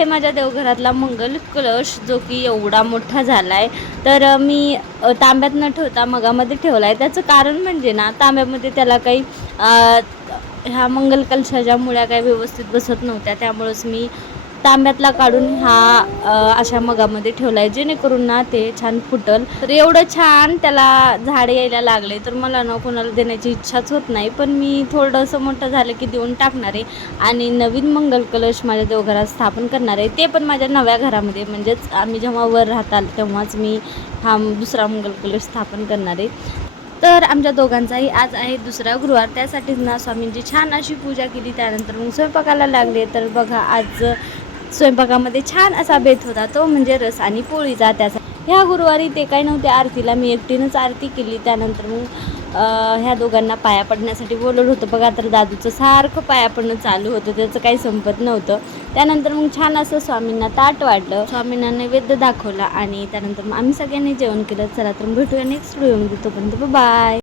आहे माझ्या देवघरातला मंगल कलश, जो की एवढा मोठा झाला आहे. तर मी तांब्यात न ठेवता मगामध्ये ठेवला आहे. त्याचं कारण म्हणजे ना, तांब्यामध्ये त्याला काही ह्या मंगल कलशाच्या मुळ्या काही व्यवस्थित बसत नव्हत्या. त्यामुळंच मी तांब्यातला काढून अशा मगामध्ये ठेवला आहे, जेणेकरून ना ते छान फुटल. तर एवढं छान त्याला झाडे यायला लागले, तर मला ना कोणाला देण्याची इच्छाच होत नाही. पण मी थोडंसं मोठं झालं की देऊन टाकणार आहे आणि नवीन मंगल कलश माझ्या देवघरात स्थापन करणार आहे. ते पण माझ्या नव्या घरामध्ये, म्हणजेच आम्ही जेव्हा वर राहताल तेव्हाच मी हा दुसरा मंगल कलश स्थापन करणार आहे. तर आमच्या दोघांचाही आज आहे दुसरा गुरुवार. त्यासाठीच ना स्वामींची छान अशी पूजा केली. त्यानंतर मग स्वयंपाकाला लागले. तर बघा, आज स्वयंपाकामध्ये छान असा बेत होता, तो म्हणजे रस आणि पोळीचा. ह्या गुरुवारी ते काही नव्हते आरतीला, मी एकटीनंच आरती केली. त्यानंतर मग ह्या दोघांना पाया पडण्यासाठी बोलवलं होतं. बघा, तर दादूचं सारखं पाया पडणं चालू होतं, त्याचं काही संपत नव्हतं. त्यानंतर मग छान असं स्वामींना ताट वाढलं, स्वामींना नैवेद्य दाखवला आणि त्यानंतर मग आम्ही सगळ्यांनी जेवण केलं. चला तर भेटूया नेक्स्ट व्हिडिओमध्ये. तोपर्यंत बाय.